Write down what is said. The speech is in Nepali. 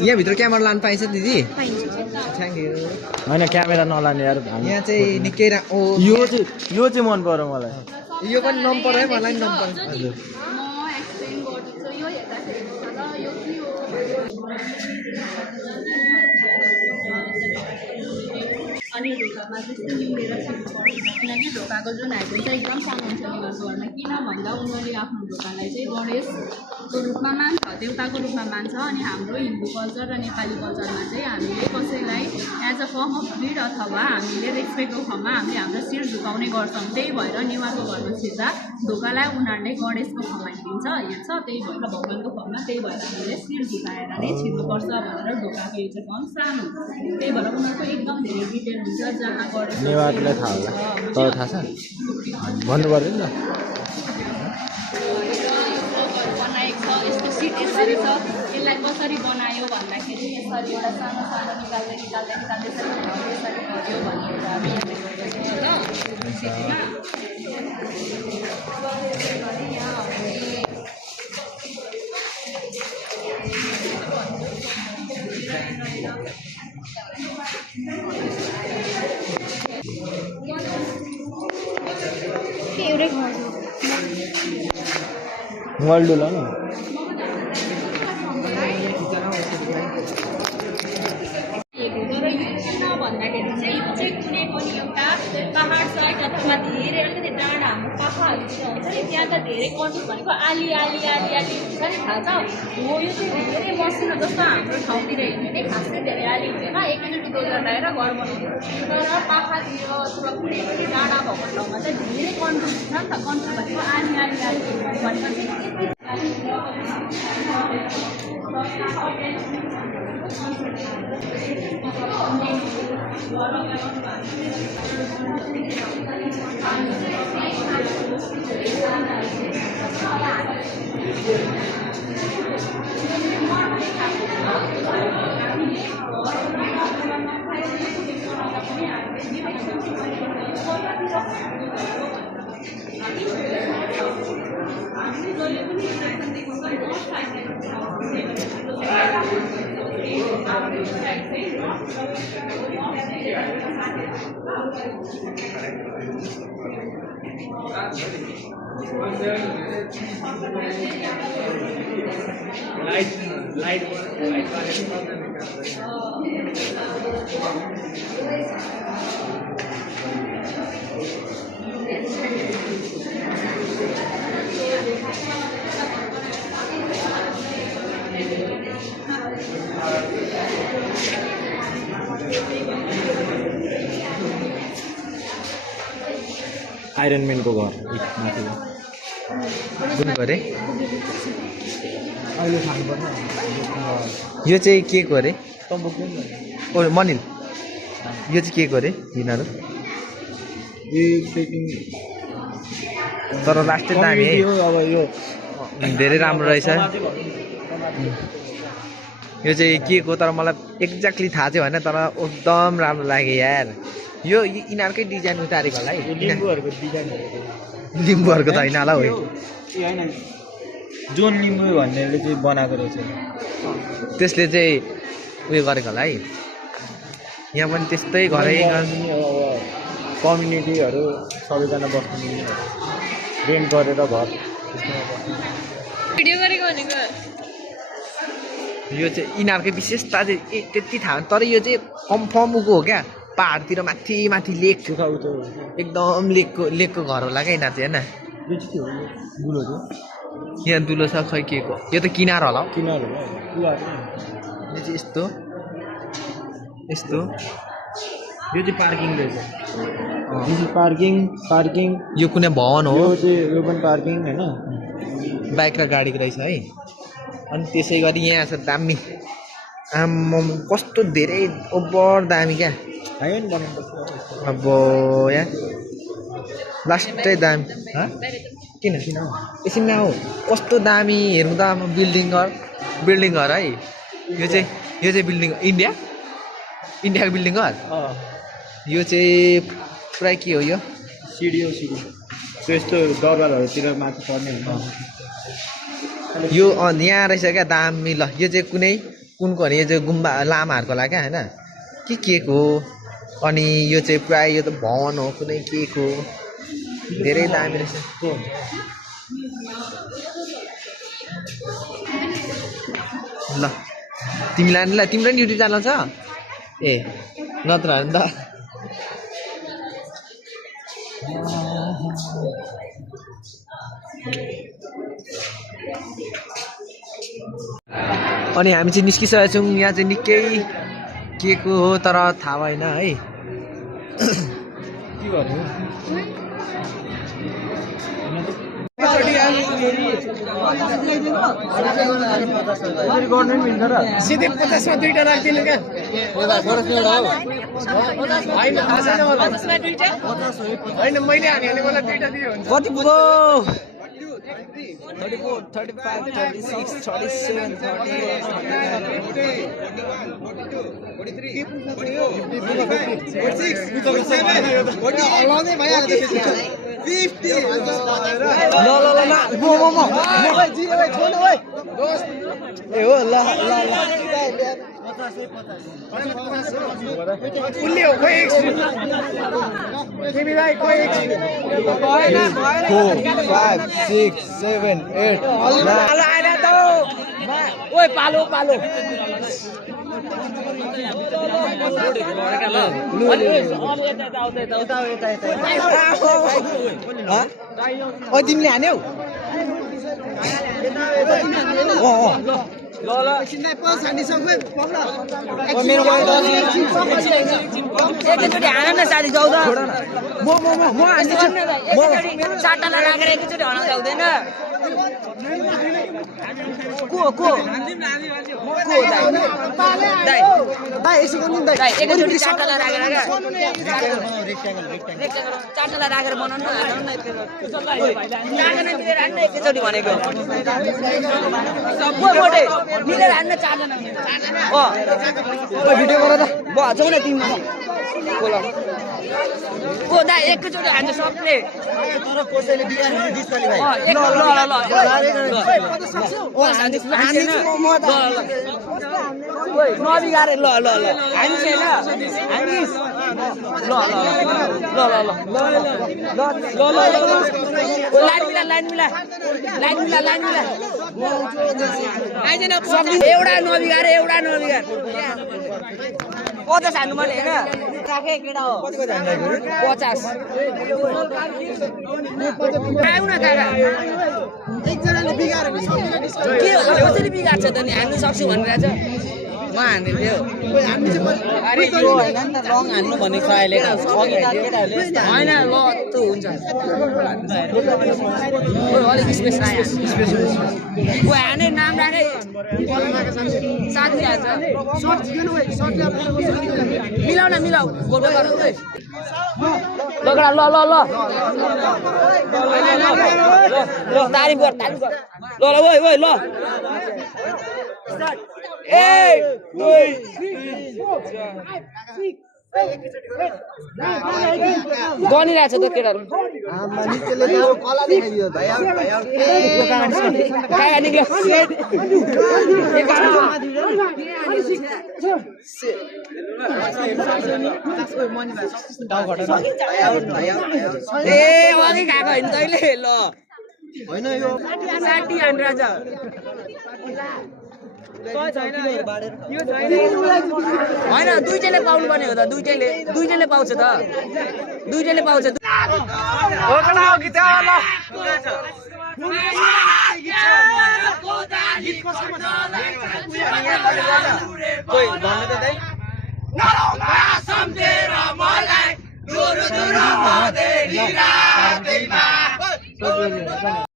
यहाँ भित्र क्यामेरा लान पाइन्छ दिदी थ्याङ्क यू होइन क्यामेरा नलाने यार यहाँ चाहिँ निकै यो चाहिँ मन पर्यो मलाई यो पनि नम्बर है मलाई पनि नम्बर हजुर अनि ढोकामा चाहिँ लिएर किनकि ढोकाको जुन हाइट चाहिँ एकदम सानो हुन्छ उनीहरूको घरमा किन भन्दा उनीहरूले आफ्नो ढोकालाई चाहिँ गणेशको रूपमा मान्छ देउताको रूपमा मान्छ अनि हाम्रो हिन्दू कल्चर र नेपाली कल्चरमा चाहिँ हामीले कसैलाई as a form of greet अथवा हामीले रेस्पेक्टको ठाउँमा हामीले हाम्रो शिर झुकाउने गर्छौँ त्यही भएर नेवारको घरमा छिर्दा ढोकालाई उनीहरूले गणेशको ठाउँमा हिँड्छ हेर्छ त्यही भएर भगवान्को ठाउँमा त्यही भएर हामीले शिर झुकाएर नै छिर्नुपर्छ भनेर ढोकाको यो चाहिँ फर्म सानो त्यही भएर उनीहरूको एकदम धेरै डिटेल हुन्छ जहाँ गणेश नेवारलाई थाहा होला तँलाई थाहा छ भन्नु पर्दैन नि बनाएको छ यस्तो सिट यसरी छ यसलाई कसरी बनायो भन्दाखेरि यसरी एउटा सानो सानो निकाल्दै यसरी गर्यो भन्ने मोबाइल डुला न भन्दाखेरि चाहिँ यो चाहिँ कुनै पनि एउटा पहाड साइड अथवा धेरै अलिकति डाँडा हाम्रो पाखाहरू चाहिँ हुन्छ नि त्यहाँ त धेरै कन्ट्रोल भनेको आली आली आली आली हुन्छ नि थाहा छ हो यो चाहिँ धेरै मसिनो जस्तो हाम्रो ठाउँतिर हेर्ने नै खासै धेरै आली हुँदैन एकैचोटि दोहोऱ्याएर घर बनाउँछ तर पाखातिर अथवा कुनै पनि डाँडा भएको ठाउँमा चाहिँ धेरै कन्ट्रोल हुन्छ नि त कन्ट्रोल भनेको आली आली आली भनेपछि लाइट आइरन म्यानको घर माथि कुन गरे अहिले खानु पर्छ यो चाहिँ के को अरे त बोक्नु नि ओ मनिल यो चाहिँ के को अरे यिनीहरू तर लास्टै दामी है अब यो धेरै राम्रो रहेछ यो चाहिँ के को तर मलाई एक्ज्याक्टली थाहा चाहिँ भएन तर एकदम राम्रो लाग्यो यार यो यिनीहरूकै डिजाइन उतारेको होला है लिम्बूहरूको डिजाइन लिम्बूहरूको त होइन होला हो होइन जोन लिम्बू भन्नेले चाहिँ बनाएको रहेछ त्यसले चाहिँ उयो गरेको होला है यहाँ पनि त्यस्तै घरै कम्युनिटीहरू सबैजना बस्नु मिल्ने रेन्ट गरेर घर भिडियो गरेको भनेको यो चाहिँ यिनीहरूकै विशेषता चाहिँ त्यति थाहा तर यो चाहिँ कन्फर्म उको हो क्या पहाडतिर माथि माथि लेक एकदम लेकको घर होला क्या यिनीहरू चाहिँ होइन दुलो छ यहाँ दुलो छ खै के को यो त किनार होला किनार हो यो चाहिँ यस्तो यस्तो यो चाहिँ पार्किङ रहेछ पार्किङ यो कुनै भवन हो यो पनि पार्किङ होइन बाइक र गाडीको रहेछ है अनि त्यसै गरी यहाँ छ दामी आम्म कस्तो धेरै ओभर दामी क्या अब यहाँ लास्टै दामी किन एकछिन हो कस्तो दामी हेर्नु त अब बिल्डिङ घर है यो चाहिँ बिल्डिङ इन्डियाको बिल्डिङ घर यो चाहिँ पुरै के हो यो सिडी त्यस्तो दरबारहरूतिर माथि पर्ने यो यहाँ रहेछ क्या दामी ल यो चाहिँ कुनै कुनको भने यो चाहिँ गुम्बा लामाहरूको लागि क्या होइन के को अनि यो चाहिँ प्राय यो त भवन हो कुनै के को धेरै दामी रहेछ ल तिमीलाई तिम्रो नि युट्युब च्यानल छ ए नत्र नि त अनि हामी चाहिँ निस्किसकेका छौँ यहाँ चाहिँ निकै के को हो तर थाहा भएन है सिधै 50 मा दुईटा राख्दिनु क्या होइन मैले हाने भने मलाई दुईटा दियो हुन्छ कति पुग्यो 34 35 36 37 ए हो ल उल्ले हो खोइ तिमीलाई खोइ 4 5 6 7 8 आएर त ओइ पालो तिमीले हान्यौ एकैचोटि हान न साथी जाऊ त म चारवटा राखेर एकैचोटि हान जाउँदैन एकैचोटि चारवटा राखेर चारवटा राखेर बनाउनु एकैचोटि भनेको मिलेर हान्न चारजना भिडियो गर त जाउँ न तिमी दाइ एकैचोटि हान्छ सबले नबिगारे ल हान्छ लाइन मिला एउटा नबिगार 50 हान्नु पर्ने होइन राखे केटा हो 50 आऊ न दादा एकजनाले बिगारेको छ के हो कसरी बिगार्छ त नि हान्नु सक्छु भनिरहेछ म हान्ने थियो अरे यो हैन नि त रङ हान्नु भनेको छ अहिले हैन ल त हुन्छ अलिक स्पेस आयो ओ हाने नाम राखे साथी हान्छ सर्ट दिनु है सर्टले मिलाउ गोल गर ओइ लगडा ल तारिफ गर ल ओइ ल Hey! गनिरहेछ त केटाहरु ए अघि गएको हैन तैले ल हैन यो 60 हान्दिरहेछ होइन दुईटैले पाउनु पर्ने हो त दुईटैले पाउँछ त दुईटैले पाउँछ सम्झेर मलाई